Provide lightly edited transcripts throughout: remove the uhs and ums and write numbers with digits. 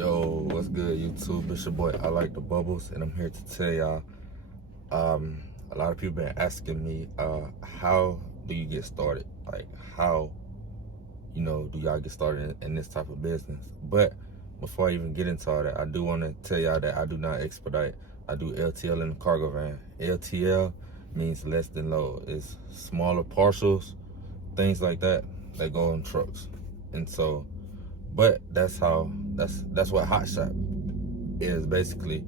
Yo, what's good, YouTube? It's your boy, I Like the Bubbles, and I'm here to tell y'all, a lot of people been asking me, how do you get started? Like, how, do y'all get started in this type of business? But before I even get into all that, I do want to tell y'all that I do not expedite. I do LTL in the cargo van. LTL means less than load. It's smaller parcels, things like that go on trucks. And so, but that's what Hot Shot is basically.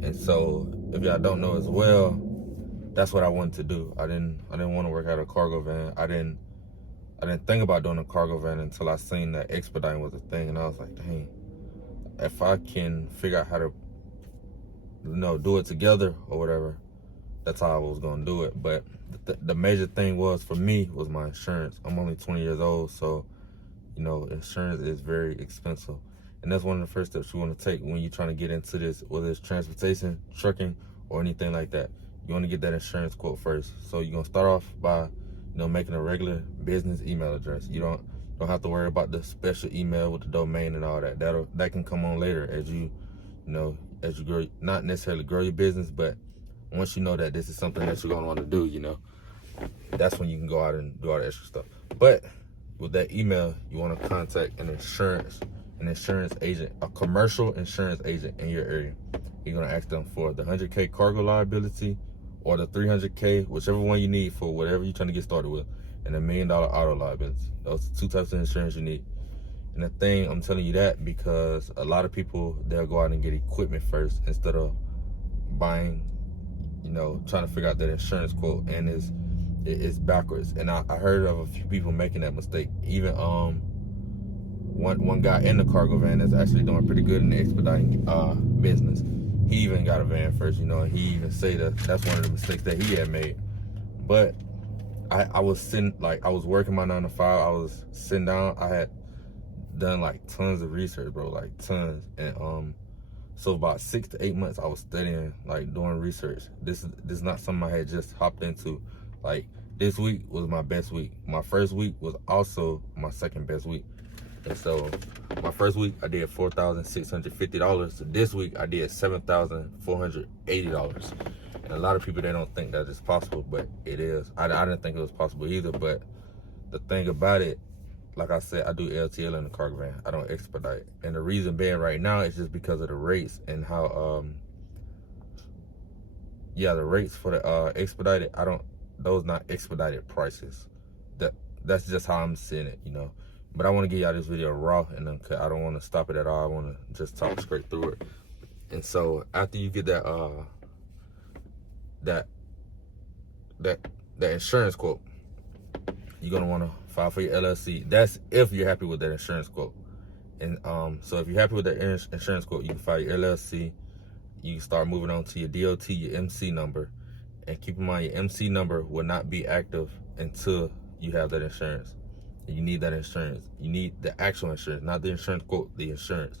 And so if y'all don't know as well, that's what I wanted to do. I didn't want to work at a cargo van. I didn't think about doing a cargo van until I seen that expediting was a thing, and I was like, dang, if I can figure out how to do it together or whatever, that's how I was gonna do it. But the major thing was for me was my insurance. I'm only 20 years old, so insurance is very expensive. And that's one of the first steps you want to take when you're trying to get into this, whether it's transportation, trucking, or anything like that. You want to get that insurance quote first. So you're going to start off by, making a regular business email address. You don't have to worry about the special email with the domain and all that. That can come on later as you grow, not necessarily grow your business, but once you know that this is something that you're going to want to do, that's when you can go out and do all the extra stuff. But with that email, you want to contact an insurance agent, a commercial insurance agent in your area. You're going to ask them for the 100K cargo liability or the 300K, whichever one you need for whatever you're trying to get started with, and $1 million auto liability. Those are two types of insurance you need. And the thing, I'm telling you that because a lot of people, they'll go out and get equipment first instead of buying, trying to figure out that insurance quote, and it's backwards. And I heard of a few people making that mistake. Even one guy in the cargo van that's actually doing pretty good in the expediting business. He even got a van first, and he even say that's one of the mistakes that he had made. But I was working my 9 to 5. I was sitting down. I had done like tons of research, bro, like tons. And so about 6 to 8 months I was studying, like doing research. This is not something I had just hopped into. Like, this week was my best week. My first week was also my second best week. And so my first week I did $4,650. This week I did $7,480. And a lot of people, they don't think that it's possible, but it is. I didn't think it was possible either. But the thing about it, like I said, I do LTL in the cargo van. I don't expedite. And the reason being right now is just because of the rates and how the rates for the expedited, those not expedited prices. That's just how I'm seeing it, But I want to give y'all this video raw and uncut. I don't want to stop it at all. I want to just talk straight through it. And so after you get that insurance quote, you're gonna want to file for your LLC. That's if you're happy with that insurance quote. And so if you're happy with that insurance quote, you can file your LLC. You can start moving on to your DOT, your MC number. And keep in mind, your MC number will not be active until you have that insurance. You need that insurance. You need the actual insurance, not the insurance quote, the insurance.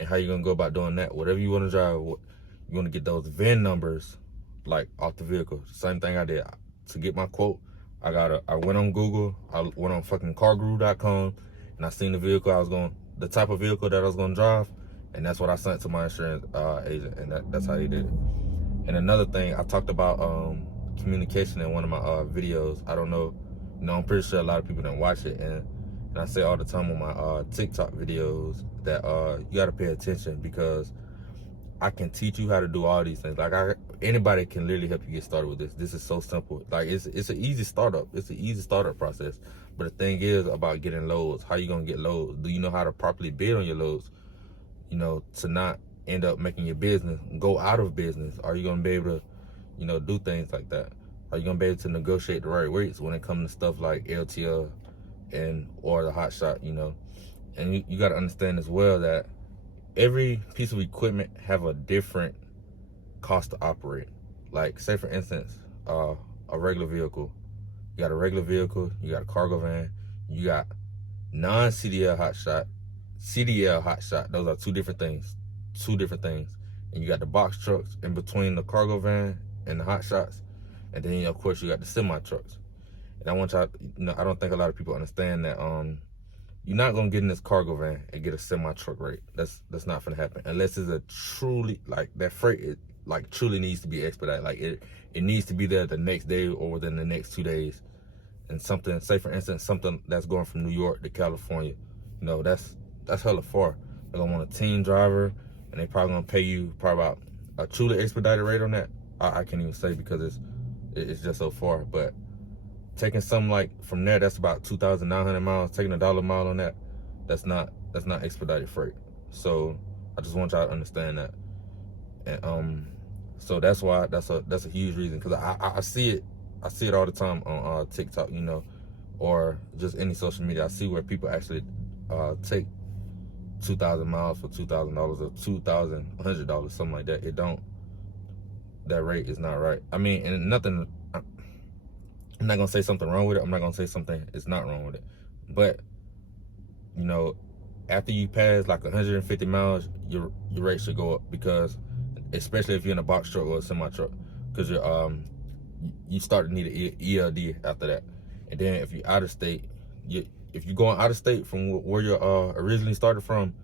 And how you gonna go about doing that? Whatever you want to drive, you want to get those VIN numbers, like, off the vehicle. Same thing I did to get my quote. I went on Google. I went on fucking carguru.com, and I seen the type of vehicle that I was gonna drive, and that's what I sent to my insurance agent, and that's how they did it. And another thing, I talked about communication in one of my videos. I don't know. I'm pretty sure a lot of people don't watch it, and I say all the time on my TikTok videos that you gotta pay attention, because I can teach you how to do all these things. Like, anybody can literally help you get started with this. This is so simple. Like, it's an easy startup. It's an easy startup process. But the thing is about getting loads. How you gonna get loads? Do you know how to properly bid on your loads? To not end up making your business go out of business. Are you gonna be able to, do things like that? Are you gonna be able to negotiate the right rates when it comes to stuff like LTL or the Hot Shot, And you gotta understand as well that every piece of equipment have a different cost to operate. Like, say for instance, a regular vehicle. You got a regular vehicle, you got a cargo van, you got non-CDL Hot Shot, CDL Hot Shot. Those are two different things. And you got the box trucks in between the cargo van and the Hot Shots. And then, of course, you got the semi trucks. And I want y'all, I don't think a lot of people understand that You're not gonna get in this cargo van and get a semi truck rate. That's not gonna happen unless it's a truly, like, that freight, it like truly needs to be expedited. Like it needs to be there the next day or within the next 2 days. And something, say for instance, something that's going from New York to California, you know, that's hella far. They're gonna want a team driver, and they probably gonna pay you probably about a truly expedited rate on that. I can't even say because it's just so far. But taking something like from there, that's about 2,900 miles. Taking $1 a mile on that, that's not expedited freight. So I just want y'all to understand that. And so that's why that's a huge reason, because I see it all the time on TikTok, you know, or just any social media. I see where people actually take 2,000 miles for $2,000 or $2,100, something like that. That rate is not right. I mean, and nothing, I'm not gonna say something wrong with it. I'm not gonna say something is not wrong with it. But, you know, after you pass like 150 miles, your rate should go up, because especially if you're in a box truck or a semi truck, because you start to need an ELD after that. And then if you're out of state, if you're going out of state from where you originally started from,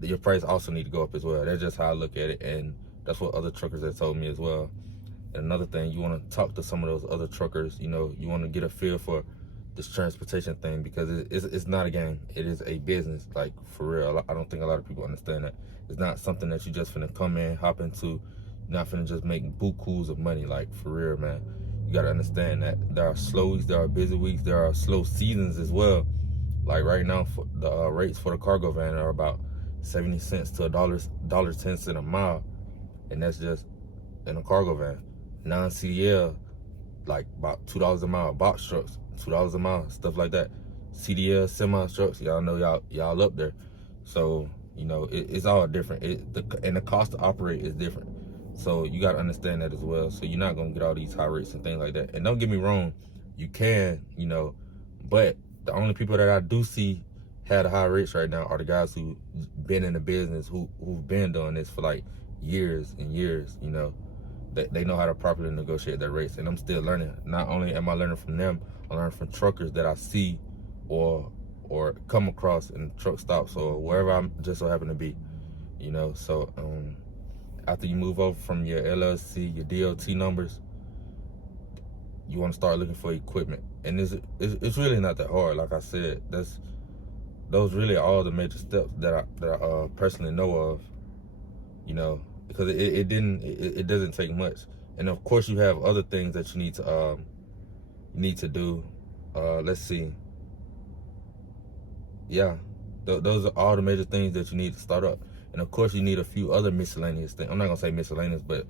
your price also need to go up as well. That's just how I look at it, and that's what other truckers have told me as well. And another thing, you want to talk to some of those other truckers. You know, you want to get a feel for this transportation thing, because it's not a game. It is a business, like, for real. I don't think a lot of people understand that. It's not something that you just finna come in, hop into. You're not finna just make bukus of money, like, for real, man. You gotta understand that there are slow weeks, there are busy weeks, there are slow seasons as well. Like right now, for the rates for the cargo van are about 70 cents to $1.10 a mile, and that's just in a cargo van. Non-CDL, like about $2 a mile. Box trucks, $2 a mile, stuff like that. CDL, semi trucks, y'all know y'all up there. So, you know, it's all different. And the cost to operate is different. So you got to understand that as well. So you're not going to get all these high rates and things like that. And don't get me wrong, you can, you know, but the only people that I do see have the high rates right now are the guys who've been in the business, who've been doing this for like years and years, you know. They know how to properly negotiate their rates. And I'm still learning. Not only am I learning from them, I learn from truckers that I see or come across in truck stops or wherever I'm just so happen to be, you know. So after you move over from your LLC, your DOT numbers, you want to start looking for equipment. And it's really not that hard. Like I said, those really are all the major steps that I personally know of, you know, because it doesn't take much. And of course you have other things that you need to do. Let's see. Yeah, those are all the major things that you need to start up. And of course you need a few other miscellaneous things. I'm not gonna say miscellaneous, but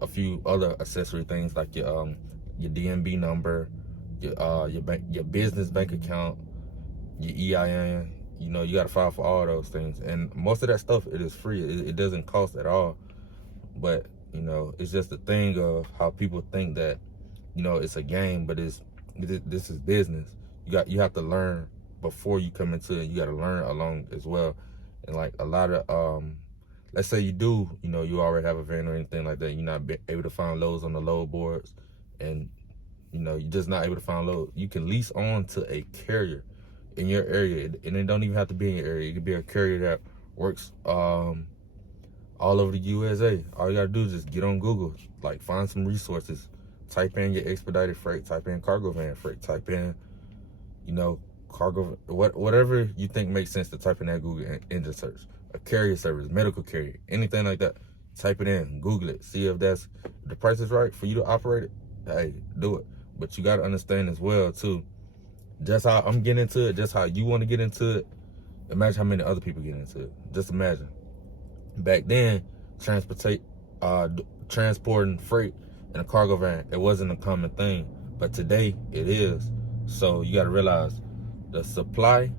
a few other accessory things like your DMB number, your business bank account, your EIN. You know, you gotta file for all those things. And most of that stuff, it is free. It doesn't cost at all. But, you know, it's just a thing of how people think that, you know, it's a game, but this is business. You have to learn before you come into it. You got to learn along as well. And like a lot of let's say you do, you know, you already have a van or anything like that, you're not able to find loads on the load boards, and you know, you're just not able to find load. You can lease on to a carrier in your area, and it don't even have to be in your area. It could be a carrier that works all over the USA. All you gotta do is just get on Google, like find some resources, type in your expedited freight, type in cargo van freight, type in, you know, cargo, whatever you think makes sense to type in that Google engine search. A carrier service, medical carrier, anything like that. Type it in, Google it, see if the price is right for you to operate it. Hey, do it. But you gotta understand as well too, just how I'm getting into it, just how you want to get into it. Imagine how many other people get into it. Just imagine. Back then, transporting freight in a cargo van, it wasn't a common thing, but today it is. So you got to realize the supply,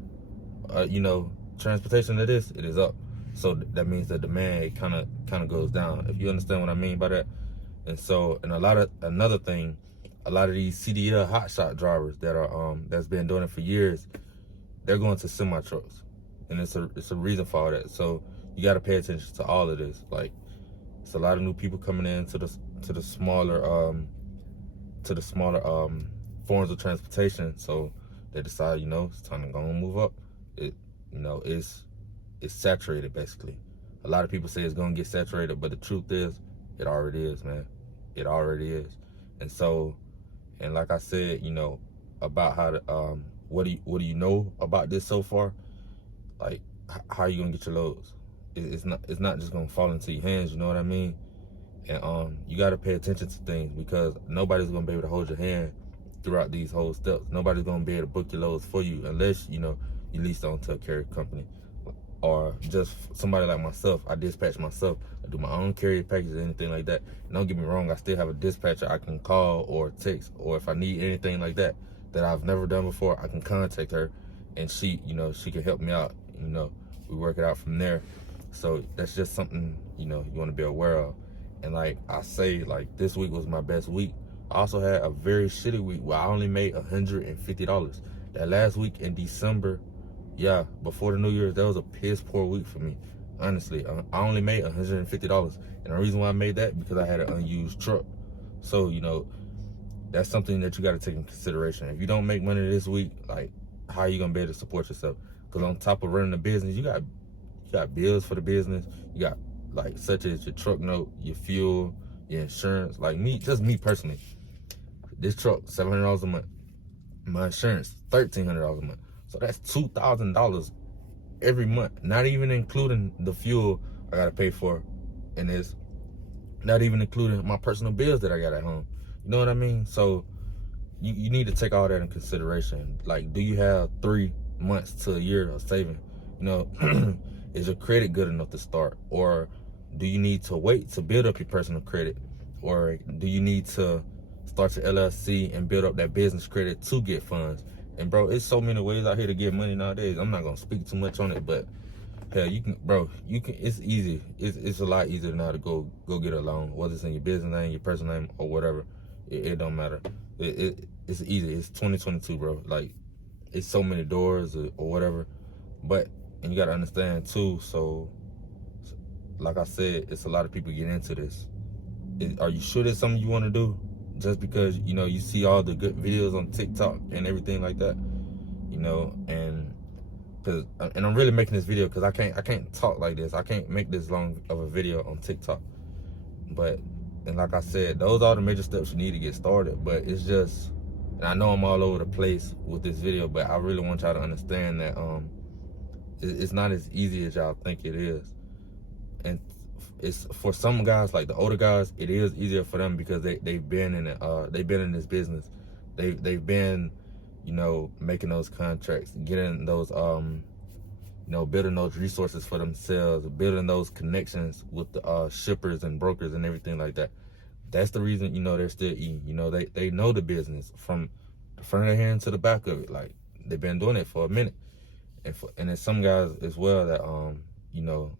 you know, transportation of this, it is up. So that means the demand kind of goes down, if you understand what I mean by that. And so, and another thing, a lot of these CDL hotshot drivers that are that's been doing it for years, they're going to semi trucks, and it's a reason for all that. So you got to pay attention to all of this. Like, it's a lot of new people coming in to the smaller forms of transportation. So they decide, you know, it's time to go and move up. it's saturated basically. A lot of people say it's gonna get saturated, but the truth is, it already is, man. It already is. And so, and like I said, about how to what do you know about this so far? Like, how are you gonna get your loads? It's not just gonna fall into your hands. You know what I mean? And you gotta pay attention to things, because nobody's gonna be able to hold your hand throughout these whole steps. Nobody's gonna be able to book your loads for you unless you lease on to a carrier company, or just somebody like myself. I dispatch myself. I do my own carrier packages, anything like that. And don't get me wrong, I still have a dispatcher I can call or text, or if I need anything like that I've never done before, I can contact her, and she can help me out. We work it out from there. So that's just something you want to be aware of. And like I say, like, this week was my best week. I also had a very shitty week where I only made $150. That last week in December, yeah, before the New Year's, that was a piss poor week for me. Honestly, I only made $150. And the reason why I made that, because I had an unused truck. So, that's something that you got to take in consideration. If you don't make money this week, like, how are you going to be able to support yourself? Because on top of running a business, you got bills for the business. You got, like, such as your truck note, your fuel, your insurance. Like just me personally, this truck, $700 a month. My insurance, $1,300 a month. So that's $2,000 every month, not even including the fuel I gotta pay for, and it's not even including my personal bills that I got at home. You know what I mean? So you need to take all that in consideration. Like, do you have 3 months to a year of saving? Is your credit good enough to start? Or do you need to wait to build up your personal credit? Or do you need to start your LLC and build up that business credit to get funds? And bro, it's so many ways out here to get money nowadays. I'm not gonna speak too much on it, but hell, you can, it's easy. It's a lot easier now to go get a loan, whether it's in your business name, your personal name, or whatever. It don't matter. It's easy. It's 2022, bro. Like, it's so many doors or whatever. And you gotta understand too. So, like I said, it's a lot of people getting into this. Are you sure that's something you want to do? Just because you see all the good videos on TikTok and everything like that, and I'm really making this video because I can't talk like this. I can't make this long of a video on TikTok. And like I said, those are the major steps you need to get started. But it's just, and I know I'm all over the place with this video, but I really want y'all to understand that it's not as easy as y'all think it is. And it's for some guys, like the older guys, it is easier for them because they've been in it. They've been in this business. They've been, making those contracts, getting those, building those resources for themselves, building those connections with the shippers and brokers and everything like that. That's the reason, they're still eating. They know the business from the front of their hand to the back of it. Like, they've been doing it for a minute. And there's some guys as well that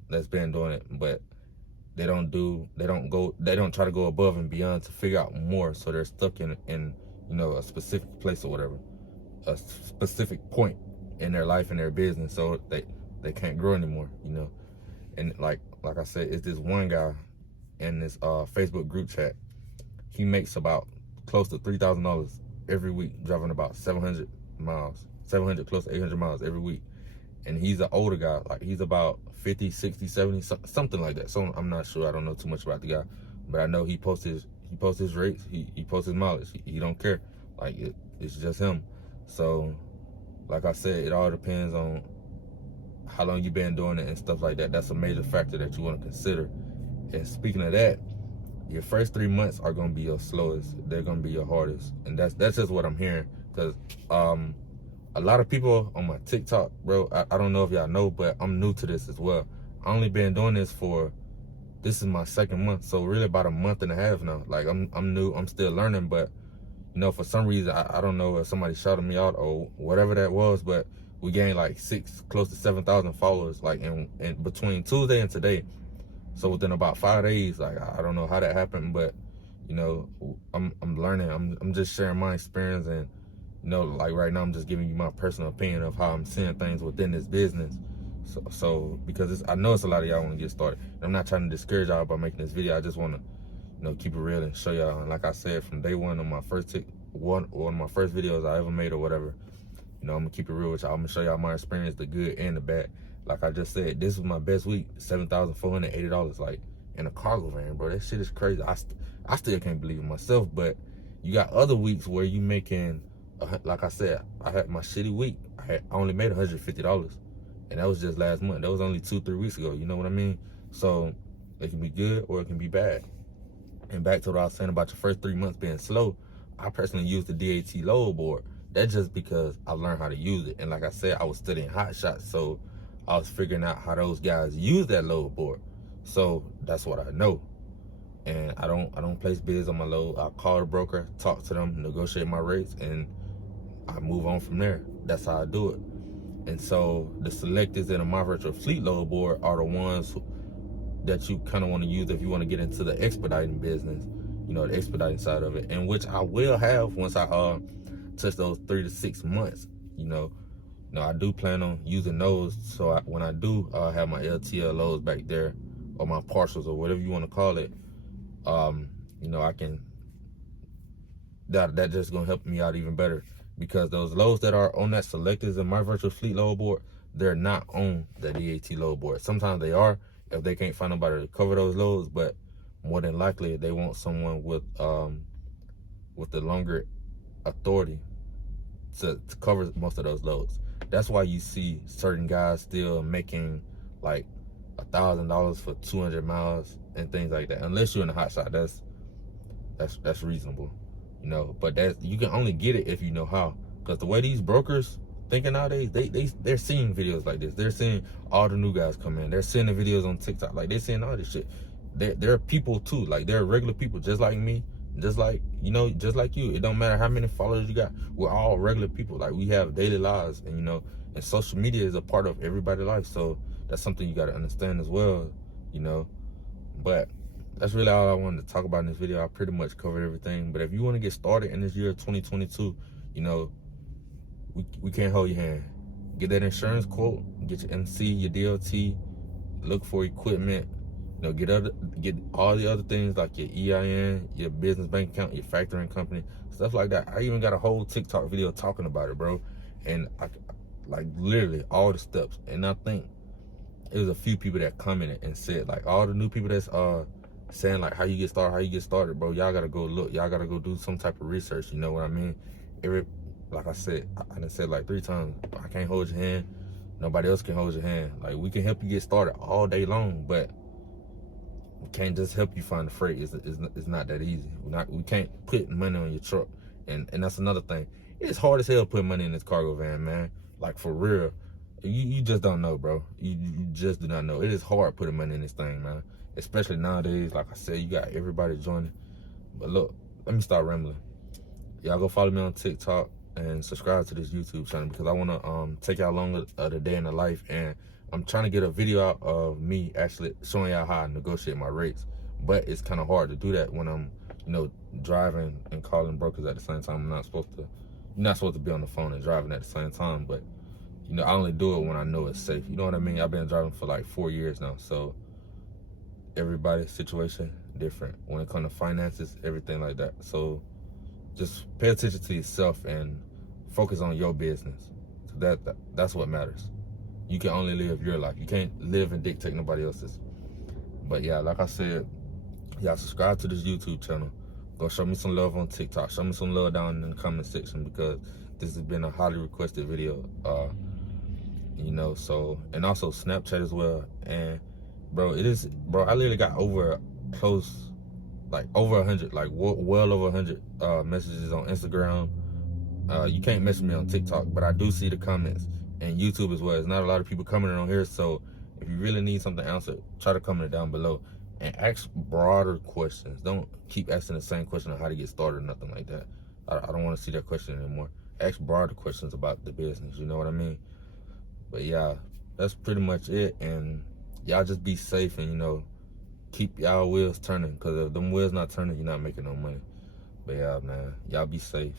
that's been doing it, but they don't try to go above and beyond to figure out more. So they're stuck in a specific place or whatever, a specific point in their life and their business, so they can't grow anymore. And like I said, it's this one guy in this Facebook group chat. He makes about close to $3,000 every week, driving about 700 close to 800 miles every week. And he's an older guy, like he's about 50, 60, 70, something like that. So I'm not sure. I don't know too much about the guy, but I know he posts his rates. He posts his mileage. He don't care. Like, it's just him. So, like I said, it all depends on how long you've been doing it and stuff like that. That's a major factor that you want to consider. And speaking of that, your first 3 months are gonna be your slowest. They're gonna be your hardest, and that's just what I'm hearing. Because a lot of people on my TikTok, bro, I don't know if y'all know, but I'm new to this as well. I only been doing this this is my 2nd month, so really about a month and a half now. Like, I'm new, I'm still learning, but for some reason, I don't know if somebody shouted me out or whatever that was, but we gained like close to 7,000 followers, like in between Tuesday and today. So within about 5 days, like, I don't know how that happened, but I'm learning. I'm just sharing my experience, and like right now, I'm just giving you my personal opinion of how I'm seeing things within this business. So because I know it's a lot of y'all want to get started. And I'm not trying to discourage y'all by making this video. I just want to, keep it real and show y'all. And like I said, from day one on my first one of my first videos I ever made or whatever, You know, I'm gonna keep it real with y'all. I'm gonna show y'all my experience, the good and the bad. Like I just said, this was my best week, $7,480, like, in a cargo van, bro. That shit is crazy. I still can't believe it myself, but you got other weeks where you making, like I said, I had my shitty week. I only made $150, and that was just last month. That was only 2-3 weeks ago. You know what I mean? So it can be good or it can be bad. And back to what I was saying about your first 3 months being slow, I personally used the DAT load board. That's just because I learned how to use it. And like I said, I was studying hot shots, so I was figuring out how those guys use that load board. So that's what I know. And I don't place bids on my load. I call the broker, talk to them, negotiate my rates, and I move on from there. That's how I do it. And so the selectors in a My Virtual Fleet load board are the ones that you kind of want to use if you want to get into the expediting business, you know, the expediting side of it, and which I will have once I touch those 3 to 6 months. You know, I do plan on using those. So when I do have my LTL loads back there, or my partials, or whatever you want to call it, you know, I can, that just gonna help me out even better, because those loads that are on that selectors in My Virtual Fleet load board, they're not on the DAT load board. Sometimes they are, if they can't find nobody to cover those loads, but more than likely they want someone with the longer authority to cover most of those loads. That's why you see certain guys still making like $1,000 for 200 miles and things like that. Unless you're in a hot shot, that's reasonable, you know. But you can only get it if you know how. Because the way these brokers thinking nowadays, they're seeing videos like this. They're seeing all the new guys come in. They're seeing the videos on TikTok. Like, they're seeing all this shit. They're people too. Like, they're regular people, just like me, just like, you know, just like you. It don't matter how many followers you got. We're all regular people. Like, we have daily lives, and you know, and social media is a part of everybody's life. So that's something you got to understand as well, you know. But that's really all I wanted to talk about in this video. I pretty much covered everything. But if you want to get started in this year 2022, you know, we can't hold your hand. Get that insurance quote, get your MC, your DLT, look for equipment, you know, get all the other things like your EIN, your business bank account, your factoring company, stuff like that. I even got a whole TikTok video talking about it, bro. And like literally all the steps. And I think it was a few people that commented and said, like, all the new people that's saying like how you get started, bro, y'all gotta go look, y'all gotta go do some type of research, you know what I mean? Like I said, I done said like 3 times, I can't hold your hand, nobody else can hold your hand. Like, we can help you get started all day long, but we can't just help you find the freight. It's not that easy. We can't put money on your truck, and that's another thing. It's hard as hell putting money in this cargo van, man. Like, for real. You just don't know, bro. You just do not know. It is hard putting money in this thing, man. Especially nowadays. Like I said, you got everybody joining. But look, let me start rambling. Y'all go follow me on TikTok and subscribe to this YouTube channel, because I want to take y'all along the day in the life, and I'm trying to get a video out of me actually showing y'all how I negotiate my rates. But it's kind of hard to do that when I'm, you know, driving and calling brokers at the same time. You're not supposed to be on the phone and driving at the same time. But you know, I only do it when I know it's safe. You know what I mean? I've been driving for like 4 years now, so everybody's situation different when it comes to finances, everything like that. So just pay attention to yourself and focus on your business. So that's what matters. You can only live your life. You can't live and dictate nobody else's. But yeah, like I said, y'all subscribe to this YouTube channel. Go show me some love on TikTok. Show me some love down in the comment section, because this has been a highly requested video. You know, so, and also Snapchat as well. And bro, I literally got over 100, like well over 100 messages on Instagram. You can't message me on TikTok, but I do see the comments, and YouTube as well. There's not a lot of people commenting on here, so if you really need something answered, try to comment down below and ask broader questions. Don't keep asking the same question on how to get started or nothing like that. I don't want to see that question anymore. Ask broader questions about the business, you know what I mean? But yeah, that's pretty much it. And y'all just be safe, and you know, keep y'all wheels turning, because if them wheels not turning, you're not making no money. But yeah, man, y'all be safe.